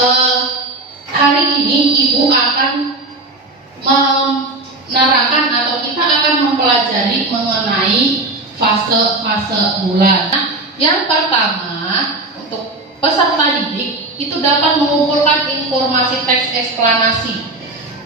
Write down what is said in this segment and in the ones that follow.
Eh, Hari ini Ibu akan menerangkan atau kita akan mempelajari mengenai fase-fase bulan. Nah, yang pertama, untuk peserta didik itu dapat mengumpulkan informasi teks eksplanasi.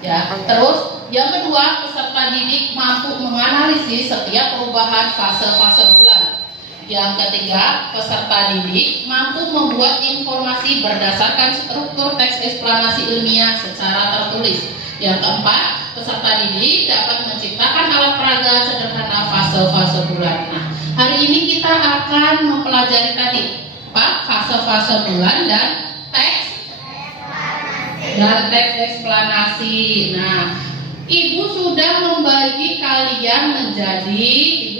Ya, terus yang kedua, peserta didik mampu menganalisis setiap perubahan fase-fase bulan. Yang ketiga, peserta didik mampu membuat informasi berdasarkan struktur teks eksplanasi ilmiah secara tertulis. Yang keempat, peserta didik dapat menciptakan alat peraga sederhana fase-fase bulan. Nah, hari ini kita akan mempelajari tadi fase-fase bulan dan teks eksplanasi. Nah, Ibu sudah membagi kalian menjadi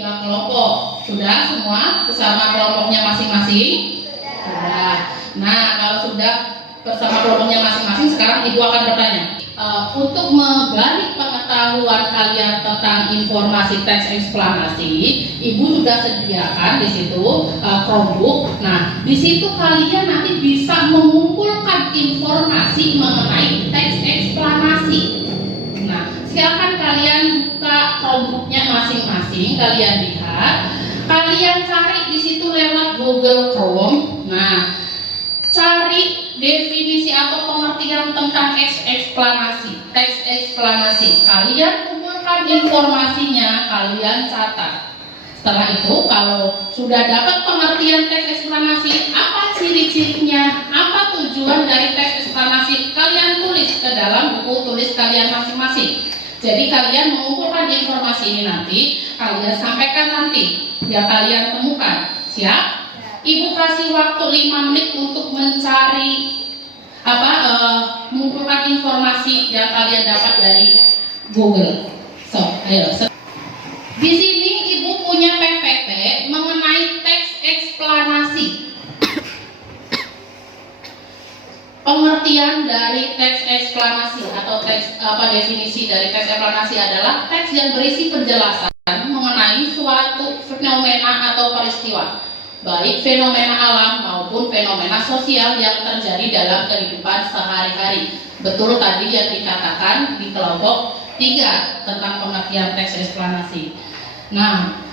3 kelompok. Sudah semua bersama kelompoknya masing-masing? Sudah. Nah, kalau sudah bersama kelompoknya masing-masing, sekarang Ibu akan bertanya. Untuk menggali pengetahuan kalian tentang informasi teks eksplanasi, Ibu sudah sediakan di situ Chromebook. Nah, di situ kalian nanti bisa mengumpulkan informasi mengenai teks eksplanasi. Nah, silakan kalian buka Chromebooknya masing-masing, kalian lihat, kalian cari di situ lewat Google Chrome. Nah, cari definisi atau pengertian tentang teks eksplanasi. Kalian kumpulkan informasinya, kalian catat. Setelah itu, kalau sudah dapat pengertian teks eksplanasi, apa ciri-cirinya, apa tujuan dari teks eksplanasi, kalian tulis ke dalam buku tulis kalian masing-masing. Jadi kalian mengumpulkan informasi ini nanti, kalian sampaikan nanti yang kalian temukan. Siap? Ibu kasih waktu 5 menit untuk mencari mengumpulkan informasi yang kalian dapat dari Google. Ayo. Di sini Ibu punya PPT mengenai teks eksplanasi. Pengertian dari teks eksplanasi atau definisi dari teks eksplanasi adalah teks yang berisi penjelasan mengenai suatu fenomena atau peristiwa, baik fenomena alam maupun fenomena sosial yang terjadi dalam kehidupan sehari-hari. Betul tadi yang dikatakan di kelompok 3 tentang pengertian teks eksplanasi. Nah,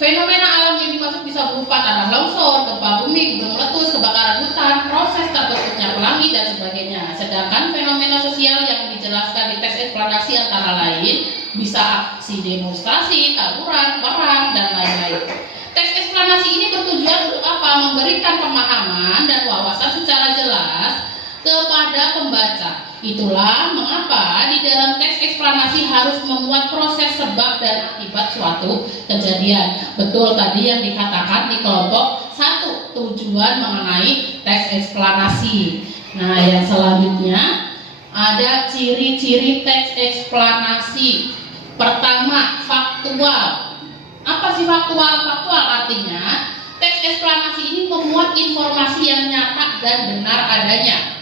fenomena alam yang dimaksud bisa berupa tanah longsor, gempa bumi, gunung meletus, kebakaran hutan, proses terbentuknya pelangi dan sebagainya. Sedangkan fenomena sosial yang dijelaskan di teks eksplanasi antara lain bisa aksi demonstrasi, tawuran, perang, dan lain-lain. Teks eksplanasi ini bertujuan untuk apa? Memberikan pemahaman dan wawasan secara jelas kepada pembaca. Itulah mengapa di dalam teks eksplanasi harus memuat proses sebab dan akibat suatu kejadian. Betul tadi yang dikatakan di kelompok 1, tujuan mengenai teks eksplanasi. Nah, yang selanjutnya ada ciri-ciri teks eksplanasi. Pertama, faktual. Apa sih faktual? Faktual artinya teks eksplanasi ini memuat informasi yang nyata dan benar adanya.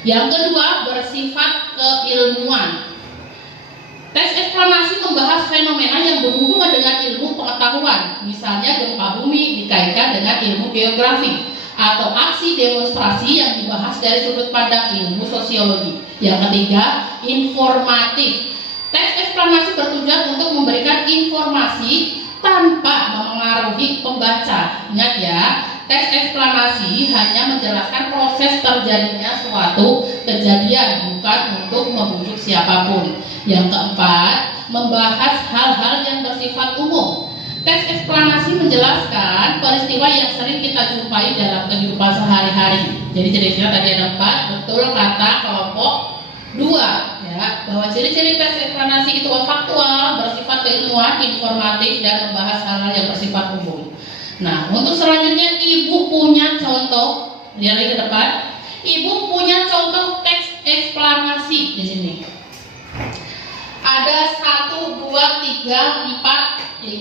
Yang kedua, bersifat keilmuan. Teks eksplanasi membahas fenomena yang berhubungan dengan ilmu pengetahuan, misalnya gempa bumi dikaitkan dengan ilmu geografi, atau aksi demonstrasi yang dibahas dari sudut pandang ilmu sosiologi. Yang ketiga, informatif. Teks eksplanasi bertujuan untuk memberikan informasi tanpa memengaruhi pembaca. Ingat ya, teks eksplanasi hanya menjelaskan proses terjadinya suatu kejadian, bukan untuk membujuk siapapun. Yang keempat, membahas hal-hal yang bersifat umum. Teks eksplanasi menjelaskan peristiwa yang sering kita jumpai dalam kehidupan sehari-hari. Jadi ciri-ciri tadi ada 4, betul kata kelompok 2. Ya, bahwa ciri-ciri teks eksplanasi itu faktual, bersifat keilmuan, informatif, dan membahas hal-hal yang bersifat umum. Nah, untuk selanjutnya Ibu punya contoh, lihat ke depan. Ibu punya contoh teks eksplanasi di sini. Ada 1, 2, 3, 4, 5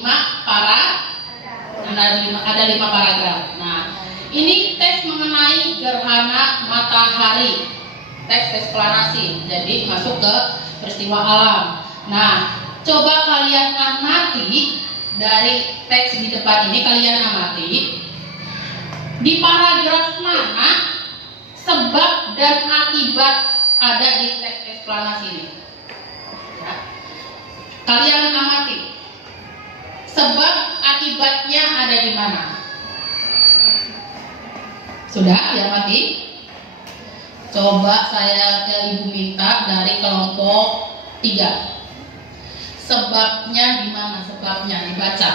ada 5 paragraf. Nah, ini teks mengenai gerhana matahari. Teks eksplanasi, jadi masuk ke peristiwa alam. Nah, coba kalian amati dari teks di depan ini, kalian amati di paragraf mana sebab dan akibat ada di teks eksplanasi ini. Ya. Kalian amati. Sebab akibatnya ada di mana? Sudah diamati? Coba saya ke Ibu minta dari kelompok 3. Sebabnya di mana? Sebabnya dibaca.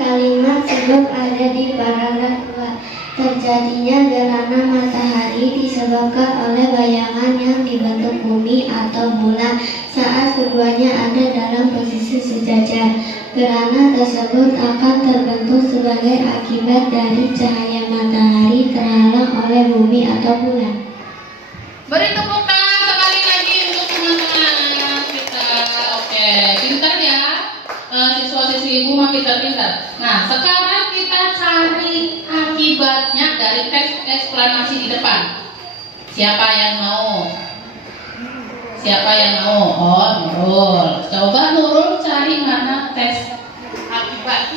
Kalimat sebab ada di paragraf 2. Terjadinya gerhana matahari disebabkan oleh bayangan yang dibentuk bumi atau bulan saat keduanya ada dalam posisi sejajar. Gerhana tersebut akan terbentuk sebagai akibat dari cahaya matahari terhalang oleh bumi atau bulan. Beri tepuk tangan sekali lagi untuk teman-teman kita. Oke, pintar ya. Siswa-siswi Ibu mah pintar-pintar. Nah, sekarang kita cari akibatnya dari teks eksplanasi di depan. Siapa yang mau? Siapa yang mau? Oh, Nurul. Coba Nurul cari mana teks akibat.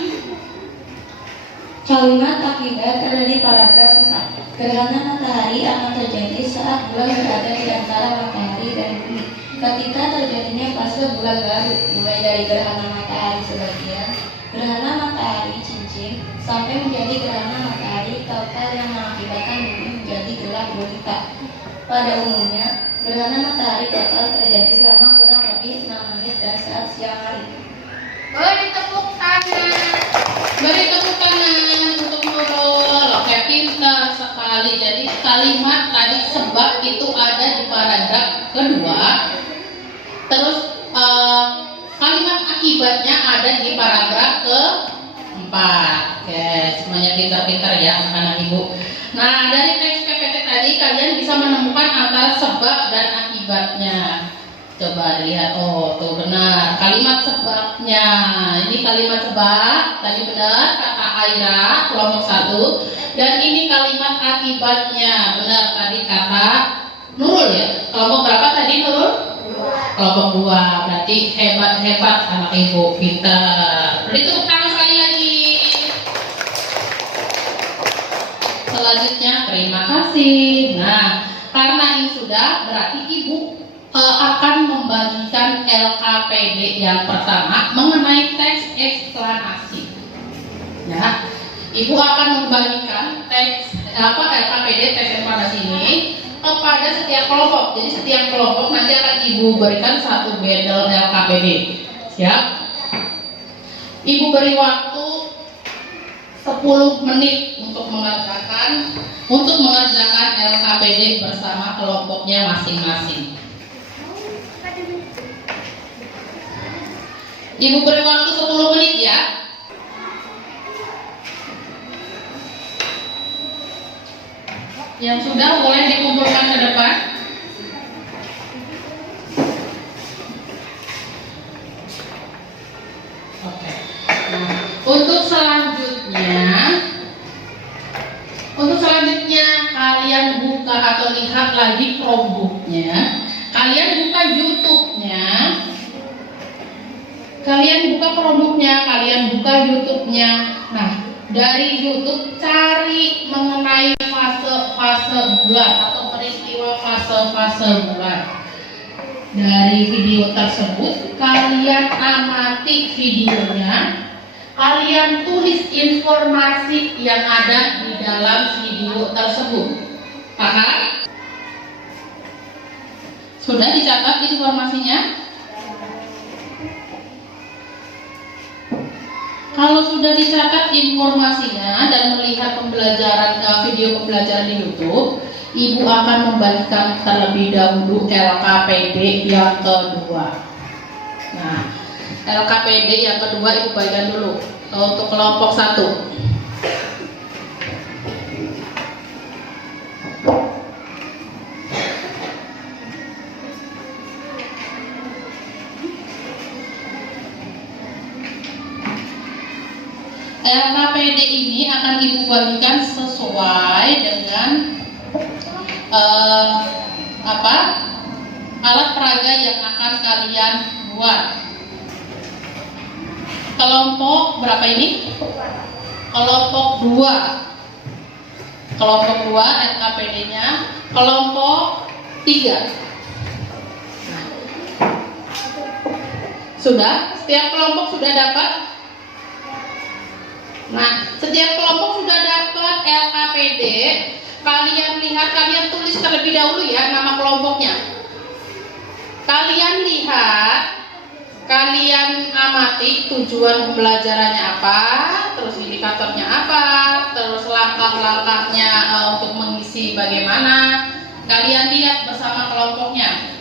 Kalimat akibat ada di paragraf 4. Gerhana matahari akan terjadi saat bulan berada di antara matahari dan bumi. Ketika terjadinya fase bulan baru, mulai dari gerhana matahari sebagian, gerhana matahari cincin, sampai menjadi gerhana matahari total yang mengakibatkan bumi menjadi gelap gulita. Pada umumnya, gerhana matahari total terjadi selama kurang lebih 6 menit dan saat siang hari. Beri tepuk tangan. Beri tepuk tangan untuk Nurul. Oke, pintar sekali. Jadi kalimat tadi sebab itu ada di paragraf kedua. Terus kalimat akibatnya ada di paragraf keempat. Oke, semuanya pintar-pintar ya anak-anak Ibu. Nah, dari teks PPT tadi kalian bisa menemukan antara sebab dan akibatnya. Coba lihat, oh tuh benar kalimat sebabnya. Ini kalimat sebab tadi benar kata Aira kelompok 1, dan ini kalimat akibatnya benar tadi kata Nurul ya. Kelompok berapa tadi Nurul? Kelompok 2. Berarti hebat-hebat anak Ibu, pintar. Beri tepuk tangan sekali lagi. Selanjutnya terima kasih. Nah, karena ini sudah berarti Ibu akan membagikan LKPD yang pertama mengenai teks eksplanasi. Ya, Ibu akan membagikan LKPD teks eksplanasi ini kepada setiap kelompok. Jadi setiap kelompok nanti akan Ibu berikan satu bundle LKPD. Siap? Ibu beri waktu 10 menit untuk mengerjakan LKPD bersama kelompoknya masing-masing. Ibu beri waktu 10 menit ya. Yang sudah boleh dikumpulkan ke depan. Oke. Nah, untuk selanjutnya kalian buka atau lihat lagi Chromebook-nya. Kalian buka YouTube-nya. Kalian buka Chromebook-nya, kalian buka YouTube-nya. Nah, dari YouTube cari mengenai fase-fase bulan atau peristiwa fase-fase bulan. Dari video tersebut kalian amati videonya, kalian tulis informasi yang ada di dalam video tersebut. Paham? Sudah dicatat informasinya? Kalau sudah dicatat informasinya dan melihat video pembelajaran di YouTube, Ibu akan membagikan terlebih dahulu LKPD yang kedua. Nah, LKPD yang kedua Ibu bagikan dulu untuk kelompok 1. LKPD ini akan Ibu bagikan sesuai dengan alat peraga yang akan kalian buat. Kelompok berapa ini? Kelompok 2. Kelompok 2 LKPD-nya, kelompok 3. Sudah? Setiap kelompok sudah dapat? Nah, setiap kelompok sudah dapat LKPD. Kalian lihat, kalian tulis terlebih dahulu ya nama kelompoknya. Kalian lihat, kalian amati tujuan pembelajarannya apa, terus indikatornya apa, terus langkah-langkahnya untuk mengisi bagaimana. Kalian lihat bersama kelompoknya.